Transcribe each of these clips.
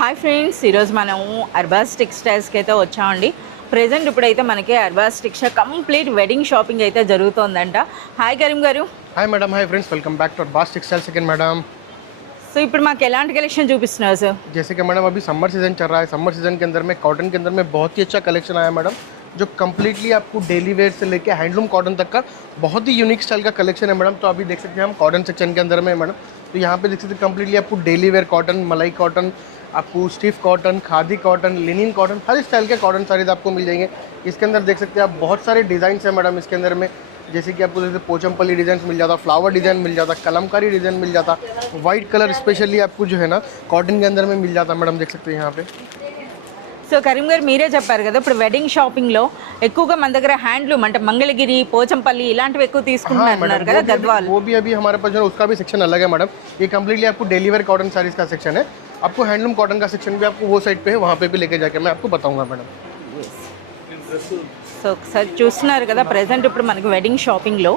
Hi friends, ఈరోజు మనము అర్బాస్ టెక్స్టైల్స్కి అయితే వచ్చామండి. ప్రెజెంట్ ఇప్పుడైతే మనకి Arbaz textile complete wedding shopping అయితే జరుగుతుందంట. హాయ్ కరీం గారు. Hi madam, hi friends, welcome back to Arbaz textiles second madam. So ఇప్పుడు మాకు ఎలాంటి కలెక్షన్ చూపిస్తున్నారు సార్? जैसे कि मैडम अभी समर सीजन चल रहा है, समर सीजन के अंदर में कॉटन के अंदर में बहुत ही अच्छा कलेक्शन आया मैडम, जो कम्प्लीटली आपको डेली वेयर से लेके हैंडलूम कॉटन तक का बहुत ही यूनिक स्टाइल का कलेक्शन है मैडम। तो अभी देख सकते हैं हम कॉटन सेक्शन के अंदर में मैडम, तो यहाँ पे देख सकते हैं कम्प्लीटली आपको डेली वेयर कॉटन, मलाई कॉटन, आपको stiff cotton, khadi cotton, linen cotton, हर स्टाइल के कॉटन साड़ीज आपको मिल जाएंगे। इसके अंदर देख सकते हैं आप बहुत सारे डिज़ाइन है मैडम इसके अंदर में, जैसे कि आपको जैसे पोचमपल्ली डिज़ाइन मिल जाता, फ्लावर डिज़ाइन मिल जाता, कलमकारी डिज़ाइन मिल जाता, वाइट कलर स्पेशली आपको जो है ना कॉटन के अंदर में मिल जाता मैडम, देख सकते हैं यहाँ पे। సో కరీం గారు మీరే చెప్పారు కదా, ఇప్పుడు వెడ్డింగ్ షాపింగ్లో ఎక్కువగా మన దగ్గర హ్యాండ్లూమ్ అంటే మంగళగిరి, పోచంపల్లి ఇలాంటివి ఎక్కువ తీసుకుంటున్నారు కదా, గద్వాల్. वो भी अभी हमारे पास जो है उसका भी सेक्शन अलग है मैडम। ये कम्प्लीटली आपको डेली वेयर कॉटन साड़ीज का सेक्शन है, आपको हैंडलूम कॉटन का सेक्शन भी आपको वो साइड पे है, वहाँ पे भी लेके जाके मैं आपको बताऊँगा मैडम। సో ఒకసారి చూస్తున్నారు కదా, ప్రజెంట్ ఇప్పుడు మనకి వెడ్డింగ్ షాపింగ్లో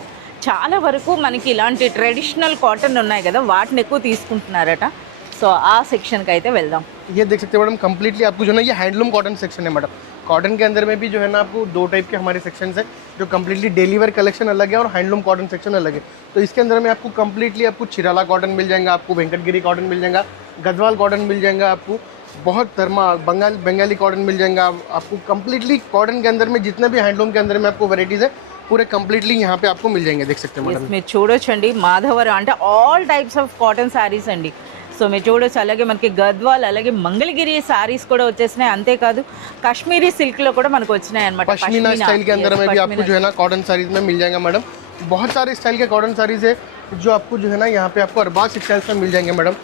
చాలా వరకు మనకి ఇలాంటి ట్రెడిషనల్ కాటన్ ఉన్నాయి కదా, వాటిని ఎక్కువ తీసుకుంటున్నారట. సో ఆ సెక్షన్కి అయితే వెళ్దాం. ये देख सकते हैं मैडम, कम्प्लीटली आपको जो है ना ये हैंडलूम कॉटन सेक्शन है मैडम। कॉटन के अंदर में भी जो है ना आपको दो टाइप के हमारे सेक्शन है, जो कम्प्लीटली डेली वेयर कलेक्शन अलग है और हैंडलूम कॉटन सेक्शन अलग है। तो इसके अंदर में आपको कम्प्लीटली आपको चिराला कॉटन मिल जाएगा, आपको वेंकटगिरी कॉटन मिल जाएगा, गदवाल कॉटन मिल जाएगा, आपको बहुत धर्मा बंगाली कॉटन मिल जाएगा। आपको कम्प्लीटली कॉटन के अंदर में जितने भी हैंडलूम के अंदर में आपको वेराइटीज़ है पूरे कम्प्लीटली यहाँ पे आपको मिल जाएंगे, देख सकते हैं मैडम। మీరు చూడొచ్చండి, మాధవరం అంటే all types of cotton saris అండి. సో మీరు చూడొచ్చు, అలాగే మనకి గద్వాల్, అలాగే మంగళగిరి శారీస్ కూడా వచ్చేసినాయి. అంతేకాదు కాశ్మీరీ సిల్క్లో కూడా మనకు వచ్చినాయి అనమాట. पश्मीना स्टाइल के अंदर में भी आपको जो है ना कॉटन साड़ीज में मिल जाएगा मैडम। बहुत सारे स्टाइल के कॉटन साड़ीज है जो आपको जो है ना यहाँ पे आपको अरबाज टेक्सटाइल्स में मिल जाएंगे मैडम।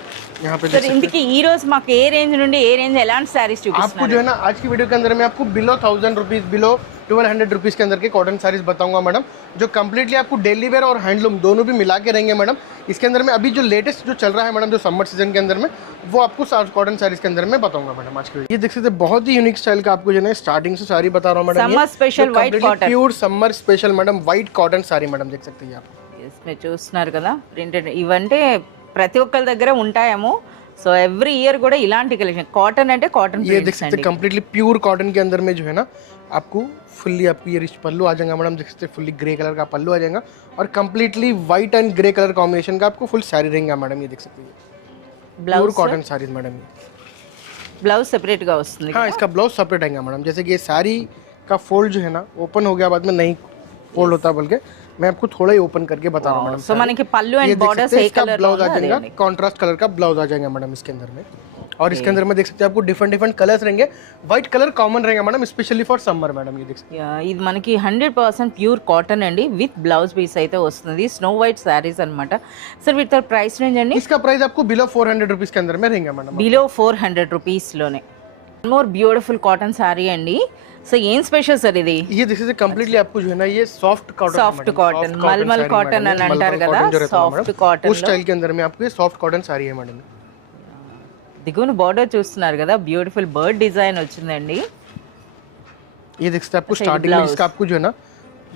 यहाँ पे सर ఇందుకి ఈ రోజు మాకు ఏ రేంజ్ నుండి ఏ రేంజ్ ఎలాంటి శారీస్ आपको చూపిస్తున్నారు? जो है ना आज की वीडियो के अंदर में आपको बिलो 1000 रुपीज़, बिलो 1200 रुपीज़ के अंदर के कॉटन साड़ीज बताऊंगा मैडम, जो कम्प्लीटली आपको डेली वेयर और हैंडलूम दोनों भी मिला के रहेंगे मैडम। इसके अंदर में अभी जो लेटेस्ट जो चल रहा है मैडम, जो समर सीजन के अंदर में, वो आपको कॉटन साड़ीज के अंदर में बताऊंगा मैडम आज की। ये देख सकते हैं बहुत ही यूनिक स्टाइल का आपको जो है स्टार्टिंग से साड़ी बता रहा हूँ madam, Summer special white cotton. Pure summer special madam, white cotton sari madam, देख सकते हैं आप। మీరు చూస్తున్నారు కదా, ప్రింటెడ్ ఇవంటే ప్రతి ఒక్కరి దగ్గర ఉంటాయేమో. సో ఎవ్రీ ఇయర్ కూడా ఇలాంటి కలెక్షన్ కాటన్ అంటే కాటన్. ये देख सकते हैं कम्प्लीटली प्योर कॉटन के अंदर में जो है ना आपको फुल्ली आपको ये रिच पल्लू आ जाएगा मैडम, देख सकते हैं फुल्ली ग्रे कलर का पल्लू आ जाएगा और completely white and grey colour combination का आपको फुल साड़ी रहेगा मैडम। ये देख सकते हैं pure cotton saris madam. Blouse separate గా వస్తుంది. हाँ, इसका ब्लाउज सेपरेट आएगा मैडम। जैसे कि ये साड़ी का फोल्ड जो है ना ओपन हो गया बाद में नहीं फोल्ड होता, बल्कि मैं आपको थोड़ा ही ओपन करके बता रहा हूँ मैडम। సో మనకి పళ్ళు ये అండ్ देख బార్డర్స్ सकते हैं ఏ इसका కలర్ ब्लाउज आ जाएगा, कॉन्ट्रास्ट कलर का ब्लाउज आ जाएगा मैडम इसके अंदर में। और इसके अंदर में देख सकते हैं आपको डिफरेंट डिफरेंट कलर्स रहेंगे, व्हाइट कलर कॉमन रहेगा madam, specially for summer madam. ये देख सकते ఇది మనకి 100% ప్యూర్ కాటన్ అండి, విత్ బ్లౌజ్ పీస్ అయితే వస్తుంది. స్నో వైట్ శారీస్ అన్నమాట. సార్ వీటి ప్రైస్ రేంజ్ అండి? हैं। इसका प्राइस आपको बिलो 400 रुपीज़ के अंदर में रहेगा मैडम। బిలో 400 రూపీస్లోనే మోర్ బ్యూటిఫుల్ కాటన్ శారీ అండి. సో ఏం స్పెషల్ సార్ ఇది? ये देखिए कम्प्लीटली आपको जो है ना ये soft cotton, soft cotton, mulmul cotton అని అంటారు కదా, సాఫ్ట్ కాటన్. उस स्टाइल के अंदर में आपको ये सॉफ्ट कॉटन साड़ी है मैडम। దిగువన బార్డర్ చూస్తున్నారు కదా, బ్యూటిఫుల్ బర్డ్ డిజైన్ వచ్చిందండి. ये देख सकते हैं आपको स्टार्टिंग में इसका आपको जो है ना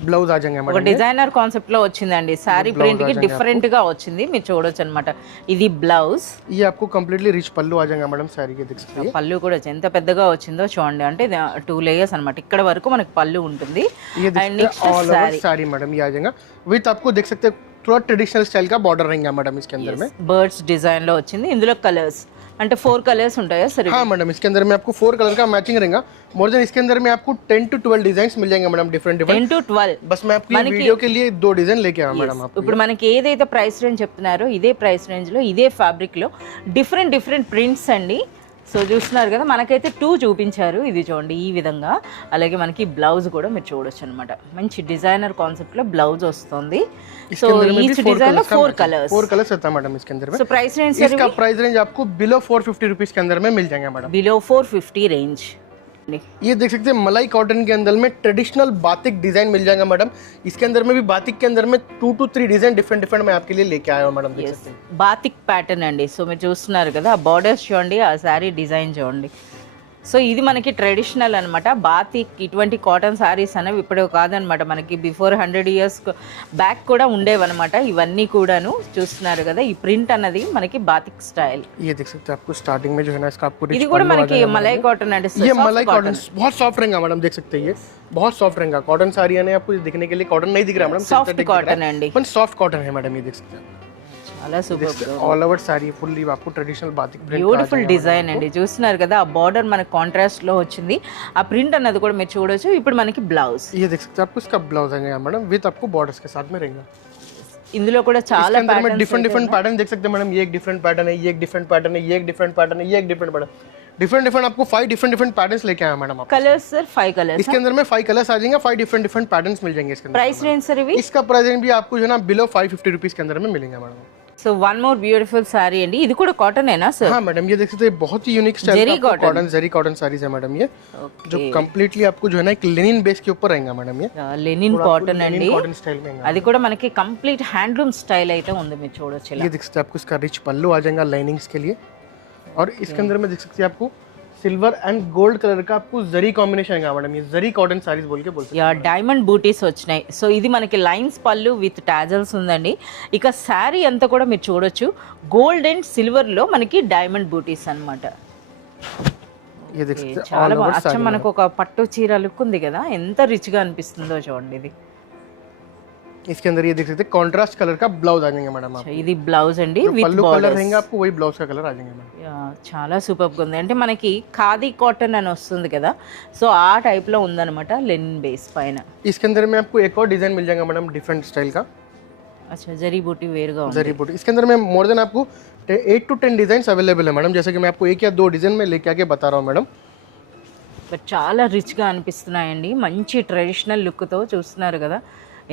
ब्लाउज आ जाएगा ఒక मैडम। డిజైనర్ కాన్సెప్ట్ లో వచ్చిందండి, శారీ ప్రింట్ కి డిఫరెంట్ గా వచ్చింది, మీరు చూడొచ్చు అనమాట. ఇది బ్లౌజ్, ये आपको कम्प्लीटली रिच पल्लू आ जाएगा मैडम साड़ी के, देख सकते हैं। పళ్ళు కూడా ఎంత పెద్దగా వచ్చిందో చూడండి, అంటే 2 లేయర్స్ అనమాట. ఇక్కడ వరకు మనకి పళ్ళు ఉంటుంది. ये देख అండ్ सकते हैं next all over sari sari madam, ये आ जाएगा विथ आपको देख सकते हैं थोड़ा ट्रेडिशनल स्टाइल का बॉर्डर रहेगा मैडम इसके अंदर में। బర్డ్స్ డిజైన్ లో వచ్చింది. ఇందులో కలర్స్ అంటే 4 కలర్స్ ఉంటాయా సరే? हाँ मैडम, इसके अंदर में आपको 4 कलर का मैचिंग रहेगा। मोर देन इसके अंदर में आपको 10 to 12 डिजाइन मिल जाएंगे मैडम, डिफरेंट 10 to 12. बस मैं आपकी वीडियो के लिए 2 डिजाइन लेके आया मैडम। आप ఇప్పుడు మనకి ఏదైతే ప్రైస్ రేంజ్ చెప్తున్నారో ఇదే ప్రైస్ రేంజ్ లో ఇదే ఫ్యాబ్రిక్ లో డిఫరెంట్ ప్రింట్స్ అండి. సో చూస్తున్నారు కదా, మనకైతే 2 చూపించారు. ఇది చూడండి ఈ విధంగా. అలాగే మనకి బ్లౌజ్ కూడా మీరు చూడొచ్చు అనమాట, మంచి డిజైనర్ కాన్సెప్ట్ లో బ్లౌజ్ వస్తుంది. సో ఈచ్ డిజైన్ లో 4 కలర్స్, 4 कलर्स रहता है मैडम इसके अंदर में। సో ప్రైస్ రేంజ్ इसका प्राइस रेंज आपको बिलो 450 रुपीज़ के अंदर में मिल जाएगा मैडम। Below 450 range. ये देख सकते हैं मलाई कॉटन के अंदर में ट्रेडिशनल बातिक डिजाइन मिल जाएगा मैडम। इसके अंदर में भी बातिक के अंदर में 2 to 3 डिजाइन डिफरेंट मैं आपके लिए लेके आया हूँ मैडम, देख सकते हैं। బాతిక్ ప్యాటర్న్ అండి. సో మీరు చూస్తున్నారు కదా, ఆ బార్డర్స్ చూడండి, ఆ శారీ డిజైన్ చూడండి, సో ఇది మనకి ట్రెడిషనల్ అనమాట. బాతిక్ ఇటువంటి కాటన్ సారీస్ అనేవి ఇప్పుడు కాదనమాట, మనకి బిఫోర్ 100 years బ్యాక్ కూడా ఉండేవన్నమాట. ఇవన్నీ కూడాను చూస్తున్నారు కదా, ఈ ప్రింట్ అన్నది మనకి బాతిక్ స్టైల్. ये देख सकते हैं आपको स्टार्टिंग में जो है ना इसका आपको ఇది కూడా మనకి మలై కాటన్ అంటే ये मलाई कॉटन बहुत सॉफ्ट रहेगा मैडम, देख सकते हैं ये बहुत सॉफ्ट रहेगा. कॉटन साड़ी यानी आपको दिखने के लिए कॉटन नहीं दिख रहा मैडम, సాఫ్ట్ కాటన్ అండి, पर सॉफ्ट कॉटन है मैडम. ये देख सकते हैं చాలా super all over sari fully आपको ट्रेडिशनल बातिक प्रिंट. బ్యూటిఫుల్ డిజైన్ అండి. చూస్తున్నారు కదా, ఆ బార్డర్ మనకి కాంట్రాస్ట్ లో వచ్చింది, ఆ ప్రింట్ అన్నది కూడా మీరు చూడొచ్చు. ఇప్పుడు మనకి బ్లౌజ్, ये देख सकते हैं आपको इसका ब्लाउज आएगा मैडम विद आपको बॉर्डर्स के साथ में रहेगा. ఇందులో కూడా చాలా इसके अंदर में डिफरेंट पैटर्न देख सकते हैं मैडम. ये एक डिफरेंट पैटर्न है, ये एक डिफरेंट पैटर्न है, ये एक डिफरेंट पैटर्न है, ये एक डिफरेंट पैटर्न. डिफरेंट आपको 5 डिफरेंट पैटर्न्स लेके आया मैडम. Colours sir 5 colours. इसके अंदर में 5 कलर्स आ जाएंगे, 5 डिफरेंट पैटर्न्स मिल जाएंगे इसके अंदर. ప్రైస్ రేంజ్ సార్ ఇవి? इसका प्राइस भी आपको जो है ना बिलो 550 रुपीज के अंदर में मिलेंगे madam. So one more beautiful sorry అండి, ఇది కూడా కాటన్ ఏనా సార్? हाँ मैडम, ये देख सकते हैं बहुत ही यूनिक स्टाइल का कॉटन जरी कॉटन साड़ीज है मैडम. ये जो कंप्लीटली आपको जो है ना एक लेनिन बेस के ऊपर रहेगा मैडम. ये లెనిన్ కాటన్ అండి, कॉटन स्टाइल में అది కూడా మనకి కంప్లీట్ హ్యాండ్లూమ్ స్టైల్ అయితే ఉంది, మీరు చూడొచ్చు ఇలా. ये देख सकते हैं आपको इसका रिच पल्लू आ जाएगा लाइनिंग्स के लिए. और इसके अंदर में देख सकते हैं आपको सिल्वर एंड गोल्ड कलर का आपको जरी कॉम्बिनेशन है मैडम. ये जरी कॉटन साड़ीज बोल के बोल सकते యా డైమండ్ బూటీస్ వచ్చినాయి. సో ఇది మనకి లైన్స్ పళ్ళు విత్ టాజల్స్ ఉందండి. ఇక శారీ అంతా కూడా మీరు చూడొచ్చు గోల్డ్ అండ్ సిల్వర్ లో మనకి డైమండ్ బూటీస్ అన్నమాట. हैं. ये देख सकते हैं చాలా అచ్చం మనకు ఒక పట్టు చీర లుక్ ఉంది కదా, ఎంత రిచ్ గా అనిపిస్తుందో చూడండి. ఇది इसके अंदर ये देख सकते हैं कॉन्ट्रास्ट कलर का ब्लाउज आ जाएंगे मैडम. आप ఇది బ్లౌజ్ అండి విత్ पल्लू कलर रहेगा आपको वही ब्लाउज का कलर आ जाएंगे मैडम. చాలా సూపర్గా ఉంది. అంటే మనకి ఖాదీ కాటన్ అని వస్తుంది కదా, సో ఆ టైప్ లో ఉందన్నమాట లెనిన్ బేస్ పైన. इसके अंदर में आपको एक और डिजाइन मिल जाएगा मैडम डिफरेंट स्टाइल का. अच्छा जरी बूटी वेरगा ఉంది. जरी बूटी इसके अंदर में मोर देन आपको 8 to 10 डिजाइन अवेलेबल है मैडम. जैसे कि मैं आपको 1 या 2 डिजाइन में लेके आके बता रहा हूँ मैडम. బట్ చాలా రిచ్గా అనిపిస్తున్నాయండి, మంచి ట్రెడిషనల్ లుక్తో. చూస్తున్నారు కదా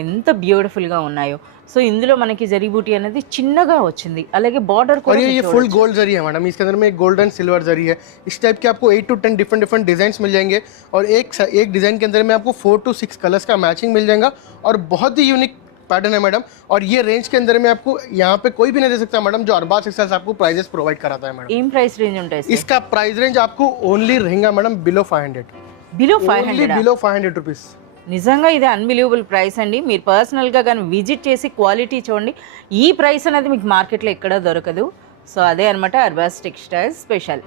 ఎంత బ్యూటిఫుల్గా ఉన్నాయో. సో ఇందులో మనకి జరీ బూటీ అనేది చిన్నగా వచ్చింది, అలాగే బార్డర్ और కూడా ये फुल गोल्ड जरी है मैडम. इसके अंदर में गोल्डन सिल्वर जरी है. इस टाइप के आपको 8 to 10 डिफरेंट डिजाइन मिल जाएंगे. और एक डिजाइन के अंदर में आपको 4 to 6 कलर्स का मैचिंग मिल जाएगा. और बहुत ही यूनिक पैटर्न है मैडम. और ये रेंज के अंदर में आपको यहाँ पे कोई भी नहीं दे सकता मैडम जो अरबाज टेक्सटाइल्स आपको प्राइजेस प्रोवाइड कराता है मैडम. ఏం ప్రైస్ రేంజ్ ఉంటాయి సార్? इसका प्राइस रेंज आपको ओनली रहेगा madam below 500. Below only 500. Below 500 rupees. నిజంగా ఇది అన్బిలీవబుల్ ప్రైస్ అండి. మీరు పర్సనల్గా కానీ విజిట్ చేసి క్వాలిటీ చూడండి. ఈ ప్రైస్ అనేది మీకు మార్కెట్లో ఎక్కడా దొరకదు. సో అదే అనమాట అర్బాస్ టెక్స్టైల్స్ స్పెషల్.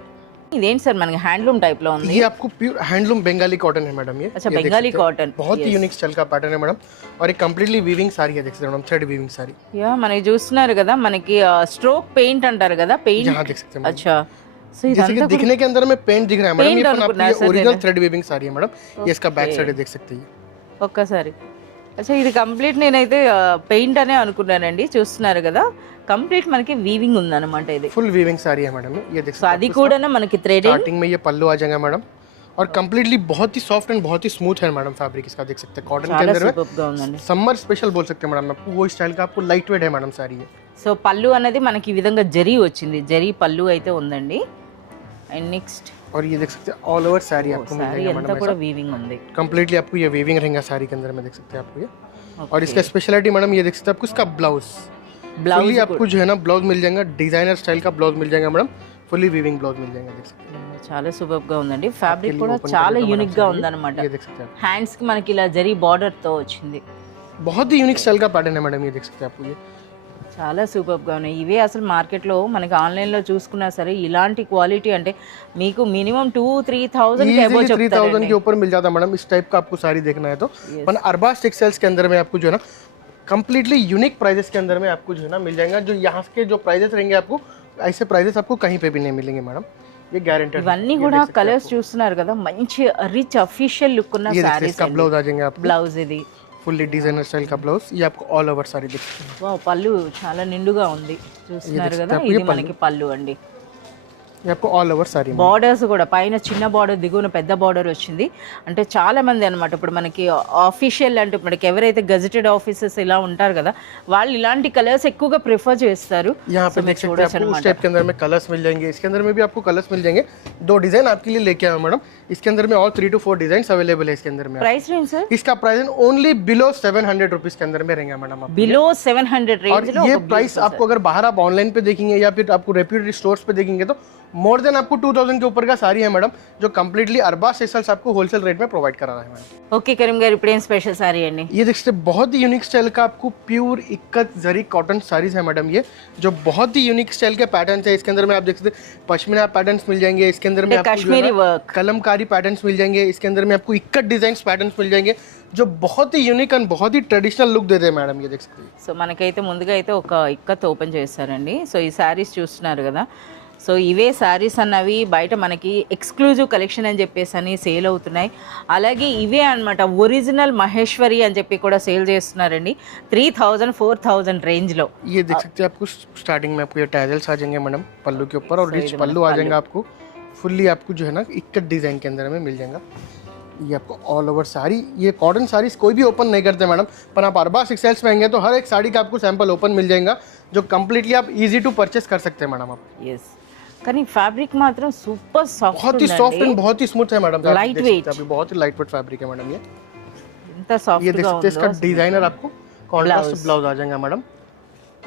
ఇదేంటి సార్ మనకి హ్యాండ్లూమ్ టైప్ లో ఉంది? ये आपको प्योर हैंडलूम बंगाली कॉटन है मैडम. ये अच्छा ये देख बंगाली सकते हैं. कॉटन बहुत ही यूनिक स्टाइल का पैटर्न है मैडम. और एक कंप्लीटली वीविंग साड़ी है, देख सकते हैं madam, thread weaving sari. Yeah మనకి చూస్తున్నారు కదా, మనకి స్ట్రోక్ పెయింట్ అంటారు కదా, పెయింట్. यहाँ देख सकते हैं मैडम. అచ్చా సో जैसे कि ఇదంతా दिखने के अंदर में पेंट दिख रहा है मैडम. Paint ये अपन అనుకున్నా आपको सर ओरिजिनल నేను. थ्रेड वीविंग साड़ी है मैडम. ये इसका बैक साइड है, देख सकते हैं. ఒక్కసారి. అచ్చా ఇది కంప్లీట్ నేనైతే పెయింట్ అనే అనుకున్నానండి. చూస్తున్నారు కదా కంప్లీట్ మనకి వీవింగ్ ఉందన్నమాట. ఇది फुल वीविंग साड़ी है मैडम. ये देख సో सकते అది కూడా మనకి हैं. థ్రెడింగ్. स्टार्टिंग में ये पल्लू आ जाएगा मैडम. और कंप्लीटली बहुत ही सॉफ्ट एंड बहुत ही स्मूथ है मैडम फैब्रिक इसका, देख सकते हैं. कॉटन के చాలా अंदर में సూపర్ గా ఉందండి. समर स्पेशल बोल सकते हैं मैडम. आपको वो स्टाइल का आपको लाइट वेट है मैडम साड़ी है. సో పళ్ళు అనేది మనకి ఈ విధంగా జరీ వచ్చింది, జరీ పళ్ళు అయితే ఉందండి. అండ్ నెక్స్ట్ और ये देख सकते हैं ऑल ओवर साड़ी आपको मिल సారీ जाएगा అంతా मैडम. కూడా వీవింగ్ ఉంది. कंप्लीटली आपको ये वीविंग रहेगा साड़ी के अंदर में, देख सकते हैं आपको ये. और इसका स्पेशलिटी मैडम ये देख सकते हैं आपको इसका ब्लाउज. బ్లౌజ్ फुली आपको जो है ना ब्लाउज मिल जाएगा, डिजाइनर स्टाइल का ब्लाउज मिल जाएगा मैडम. फुली वीविंग ब्लाउज मिल जाएगा, देख सकते हैं. చాలా సూపర్ గా ఉందండి. ఫ్యాబ్రిక్ కూడా చాలా యూనిక్ గా ఉందన్నమాట. ये देख सकते हैं హ్యాండ్స్ కి మనకి ఇలా జరీ బార్డర్ తో వచ్చింది. बहुत ही यूनिक स्टाइल का पैटर्न है मैडम. ये देख सकते हैं आपको ये. చాలా సూపర్గా ఉన్నాయి. ఇవే అసలు మార్కెట్లో మనకి ఆన్లైన్లో చూసుకున్నా సరే ఇలాంటి క్వాలిటీ అంటే మీకు మినిమం 2-3,000 के अबव Easily 3,000 చెప్తారండి. के ऊपर मिल जाता है मैडम. इस टाइप का आपको साड़ी देखना है तो अपन अरबाज टेक्सटाइल्स के अंदर में आपको जो है ना कंप्लीटली यूनिक प्राइजेस के अंदर में आपको जो है ना मिल जाएगा. जो यहाँ के जो प्राइजेस रहेंगे आपको ऐसे प्राइजेस आपको कहीं पे भी नहीं मिलेंगे मैडम. ये गारंटेड. ఇవన్నీ కూడా కలర్స్ చూస్తున్నారు కదా, మంచి రిచ్ అఫీషియల్ లుక్ ఉన్న ये देखिए సారీస్. इसका ब्लाउज आ जाएंगे आपको బ్లౌజ్ ఇది फुल्ली डिजाइनर स्टाइल का ब्लाउज. ये आपको ऑल ओवर साड़ी दिख सकते हैं. వావ్, పళ్ళు చాలా నిండుగా ఉంది. చూస్తున్నారు కదా, ఇది మనకి పళ్ళు అండి. ये आपको ऑल ओवर साड़ी में. బార్డర్స్ కూడా పైన చిన్న బార్డర్, దిగువన పెద్ద బార్డర్ వచ్చింది. అంటే చాలా మంది అనమాట ఇప్పుడు మనకి ఆఫీషియల్ అంటే మనకి ఎవరైతే గజెటెడ్ ఆఫీసర్స్ ఇలా ఉంటారు కదా, వాళ్ళు ఇలాంటి కలర్స్ ఎక్కువగా ప్రిఫర్ చేస్తారు. यहाँ पे देख सकते हैं आपको उस टाइप के अंदर में कलर्स मिल जाएंगे. इसके अंदर में भी आपको कलर्स मिल जाएंगे. 2 डिजाइन आपके लिए लेके आया मैडम. इसके अंदर में और 3 to 4 डिजाइन अवेलेबल है इसके अंदर में। ప్రైస్ రేంజ్ సార్ इसका प्राइस ओनली बिलो 700 रुपीज के अंदर में रहेंगे मैडम आप। బిలో 700 और రేంజ్ లో ये प्राइस आपको अगर बाहर आप ऑनलाइन पे देखेंगे या फिर आपको रेप्यूटेड स्टोर्स पे देखेंगे तो मोर देन आपको 2000 के ऊपर का साड़ी है मैडम, जो कम्प्लीटली अरबाज टेक्सटाइल्स आपको होलसेल रेट में प्रोवाइड करा रहा है मैडम। ఓకే కరీం గారు ఇప్పుడు ఏం స్పెషల్ సారీ అండి? ये देख सकते हैं बहुत ही यूनिक स्टाइल का आपको प्योर इक्कत जरी कॉटन साड़ीज है मैडम, ये जो बहुत ही यूनिक स्टाइल के पैटर्न्स है। इसके अंदर में आप देख सकते हैं पश्मीना पैटर्न्स मिल जाएंगे, इसके अंदर में आपको जो है कश्मीरी ना वर्क, कलमकारी पैटर्न्स मिल जाएंगे, इसके अंदर में आपको इक्कत डिजाइन पैटर्न्स मिल जाएंगे जो बहुत ही यूनिक एंड बहुत ही ट्रेडिशनल लुक देते हैं मैडम। ये देख सकते हैं। సో మనకైతే ముందుగా అయితే ఒక ఇక్కత్ ఓపెన్ చేస్తారండి. సో ఈ శారీస్ చూస్తున్నారు కదా, సో ఇవే శారీస్ అన్నవి బయట మనకి ఎక్స్క్లూజివ్ కలెక్షన్ అని చెప్పేసి అని సేల్ అవుతున్నాయి. అలాగే ఇవే అన్నమాట ఒరిజినల్ మహేశ్వరి అని చెప్పి కూడా సేల్ చేస్తున్నారండి 3000 4000 రేంజ్లో. ये देख सकते हैं आपको स्टार्टिंग में आपको ये टैजल्स आ जाएंगे मैडम पल्लू के ऊपर, और रिच पल्लू आ जाएगा आपको फुल्ली, आपको जो है ना इक्कत डिजाइन के अंदर में मिल जाएगा। ये आपको ऑल ओवर साड़ी, ये कॉटन साड़ीज कोई भी ओपन नहीं करते मैडम, पर आप अरबाज टेक्सटाइल्स में आएंगे तो हर एक साड़ी का आपको सैंपल ओपन मिल जाएगा, जो कम्प्लीटली आप इजी टू परचेस कर सकते हैं मैडम आप। ఎస్, కానీ ఫ్యాబ్రిక్ మాత్రం సూపర్ సాఫ్ట్, बहुत ही सॉफ्ट एंड बहुत ही स्मूथ है मैडम, Light weight. बहुत ही लाइट वेट फैब्रिक है मैडम। ये ఎంత సాఫ్ట్ ये देख గా सकते हैं, इसका ఉందో. डिजाइनर आपको कॉन्ट्रास्ट ब्लाउज आ जाएगा मैडम।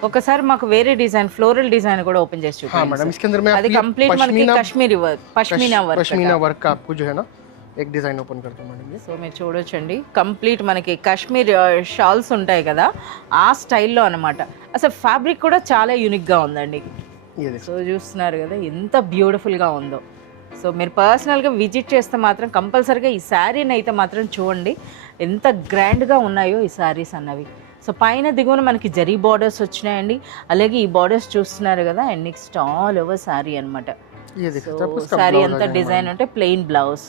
ఒకసారి మాకు వేరే డిజైన్ ఫ్లోరల్ డిజైన్ కూడా ఓపెన్ చేసి हाँ చూడండి. मैडम, इसके अंदर में అది आपको ये కంప్లీట్ మనకి Kashmiri work, pashmina work. Pashmina work का आपको जो है ना एक डिजाइन ओपन करता हूँ मैडम। ये సో మీరు చూడొచ్చండి, కంప్లీట్ మనకి కాశ్మీర్ షాల్స్ ఉంటాయి కదా ఆ స్టైల్లో అన్నమాట. అసలు ఫ్యాబ్రిక్ కూడా చాలా యూనిక్గా ఉందండి. ये देख సో చూస్తున్నారు కదా ఎంత బ్యూటిఫుల్గా ఉందో. సో మీరు పర్సనల్గా విజిట్ చేస్తే మాత్రం కంపల్సరీగా ఈ శారీని అయితే మాత్రం చూడండి ఎంత గ్రాండ్గా ఉన్నాయో ఈ శారీస్ అన్నవి. సో పైన దిగువన మనకి జరీ బార్డర్స్ వచ్చినాయండి, అలాగే ఈ బార్డర్స్ చూస్తున్నారు కదా, and next all over sari అనమాట. ये देख सकते हैं आपको इसका శారీ blouse आ అంతా जाएगा డిజైన్ ఉంటే ప్లెయిన్ బ్లౌజ్.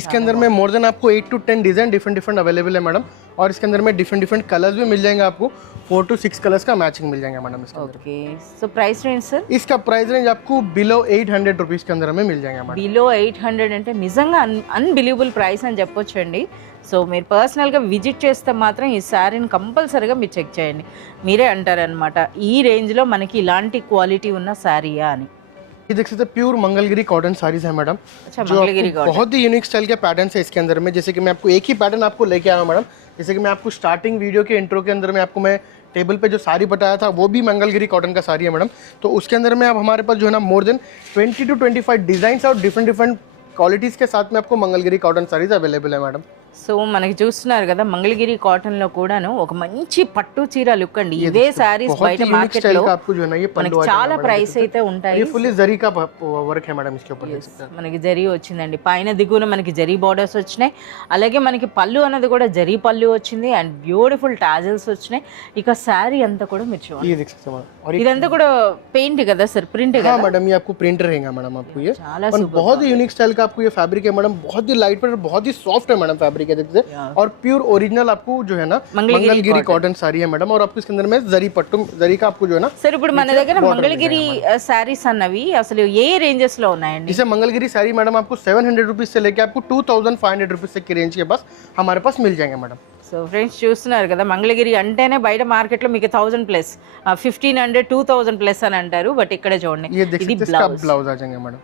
इसके अंदर में मोर देन आपको 8 to 10 डिजाइन डिफरेंट अवेलेबल है मैडम, और इसके अंदर में डिफरेंट कलर्स भी मिल जाएंगे आपको, 4 to 6 कलर्स का मैचिंग मिल जाएगा मैडम इसके अंदर। Okay, so price range sir? इसका प्राइस रेंज आपको बिलो 800 रुपीज के अंदर में मिल जाएगा मैडम। బిలో 800 అంటే నిజంగా అన్బిలీవబుల్ ప్రైస్ అని చెప్పొచ్చండి. సో మీరు పర్సనల్గా విజిట్ చేస్తే మాత్రం ఈ శారీని కంపల్సరీగా మీరు చెక్ చేయండి, మీరే అంటారనమాట ఈ రేంజ్లో మనకి ఇలాంటి క్వాలిటీ ఉన్న శారీయా అని. ये देख सकते हैं प्योर मंगलगिरी कॉटन साड़ीज है मैडम, अच्छा, जो मंगलगिरी आपको बहुत ही यूनिक स्टाइल के पैटर्न है इसके अंदर में। जैसे कि मैं आपको एक ही पैटर्न आपको लेके आया हूँ मैडम, जैसे कि मैं आपको स्टार्टिंग वीडियो के इंट्रो के अंदर में आपको मैं टेबल पे जो साड़ी बताया था वो भी मंगलगिरी कॉटन का साड़ी है मैडम। तो उसके अंदर में अब हमारे पास जो है ना मोर देन 20 to 25 डिजाइन और डिफरेंट क्वालिटीज के साथ में आपको मंगलगिरी कॉटन साड़ीज अवेलेबल है मैडम। సో మనకి చూస్తున్నారు కదా మంగళగిరి కాటన్లో కూడాను ఒక మంచి పట్టు చీర లుక్ అండి. ఇవే శారీస్ बहुत బయట ही यूनिक మార్కెట్లో स्टाइल का आपको जो है ना ये మనకి पल्लू आ చాలా जाएगा ప్రైస్ मैडम। అయితే ఉంటాయి. ये फुल्ली जरी का वर्क है मैडम इसके ऊपर देख सकते हैं। మనకి జరీ వచ్చిందండి, పైన దిగువన మనకి జరీ బార్డర్స్ వచ్చినాయి, అలాగే మనకి పళ్ళు అన్నది కూడా జరీ పళ్ళు వచ్చింది, అండ్ బ్యూటిఫుల్ టాజల్స్ వచ్చినాయి. ఇక శారీ అంతా కూడా మీరు చూడండి, ये देख सकते हैं मैडम, और ఇదంతా కూడా పెయింట్ కదా సార్, ప్రింట్ हाँ కదా. मैडम ये आपको प्रिंट रहेगा मैडम आपको ये, చాలా और बहुत ही यूनिक स्टाइल का आपको ये फैब्रिक है मैडम, बहुत ही लाइट वेट, बहुत ही सॉफ्ट है मैडम फैब्रिक है देखते हैं। और प्योर ओरिजिनल आपको जो है ना मंगलगिरी कॉटन साड़ी है मैडम, और आपको इसके अंदर में जरी पट्टू जरी का आपको जो है ना, సార్ ఇప్పుడు మన దగ్గర మంగళగిరి శారీస్ అన్నవి అసలు ఏ రేంజెస్ లో ఉన్నాయండి? जैसे मंगलगिरी साड़ी मैडम आपको 700 रुपीज से लेके आपको 2500 रुपीज तक की रेंज के पास हमारे पास मिल जाएंगे मैडम। సో ఫ్రెండ్స్ చూస్తున్నారు కదా, మంగళగిరి అంటేనే బయట మార్కెట్లో మీకు 1000 ప్లస్ 1500 2000 ప్లస్ అని అంటారు, బట్ ఇక్కడ చూడండి ये देख ఇది सकते हैं इसका బ్లౌజ్. ब्लाउज आ जाएंगे मैडम।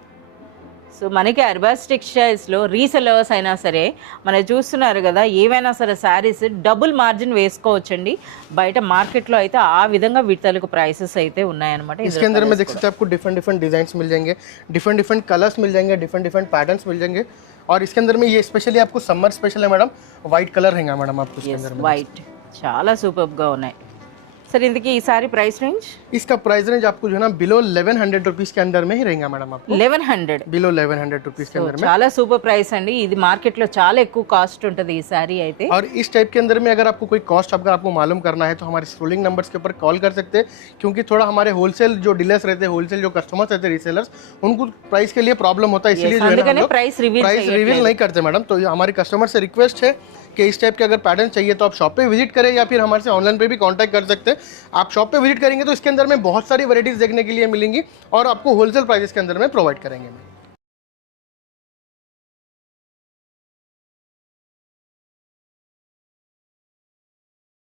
సో మనకి అర్బాస్ టెక్స్టైల్స్లో రీసెలర్స్ అయినా సరే మనం చూస్తున్నారు కదా, ఏవైనా సరే శారీస్ డబుల్ మార్జిన్ వేసుకోవచ్చండి. బయట మార్కెట్లో అయితే ఆ విధంగా వీటి ప్రైసెస్ అయితే ఉన్నాయన్నమాట. इसके अंदर में देख सकते हैं आपको डिफरेंट डिजाइन मिल जाएंगे, डिफरेंट कलर्स मिल जाएंगे, डिफरेंट पैटर्न्स मिल जाएंगे, और इसके अंदर में ये स्पेशली आपको समर स्पेशल है मैडम, व्हाइट कलर रहेगा मैडम आपको इसके अंदर में। వైట్ చాలా సూపర్గా ఉన్నాయి. सर इंतकी ఈ సారీ ప్రైస్ రేంజ్? इसका प्राइस रेंज आपको जो है ना बिलो 1100 रुपीज के अंदर में ही रहेगा मैडम आपको। 1100 बिलो 1100 रुपीज के अंदर में। చాలా సూపర్ ప్రైస్ అండి. ఇది మార్కెట్ లో చాలా ఎక్కువ కాస్ట్ ఉంటుంది ఈ సారీ అయితే. और इस टाइप के अंदर में अगर आपको कोई कॉस्ट अगर आपको मालूम करना है तो हमारे स्क्रोलिंग नंबर्स के ऊपर कॉल कर सकते हैं, क्योंकि थोड़ा हमारे होलसेल जो डीलर्स रहते हैं, होलसेल जो कस्टमर्स रहते हैं, रीसेलर्स, उनको प्राइस के लिए प्रॉब्लम होता है, इसलिए जो है ना అందుకనే हम लोग ప్రైస్ రివీల్ प्राइस रिवील नहीं करते मैडम। तो हमारे कस्टमर से रिक्वेस्ट है कि इस टाइप के अगर पैटर्न चाहिए तो आप शॉप पे विजिट करें, या फिर हमारे से ऑनलाइन पे भी कांटेक्ट कर सकते हैं। आप शॉप पे विजिट करेंगे तो इसके अंदर में बहुत सारी वैरायटीज देखने के लिए मिलेंगी, और आपको होलसेल प्राइसेस के अंदर में प्रोवाइड करेंगे।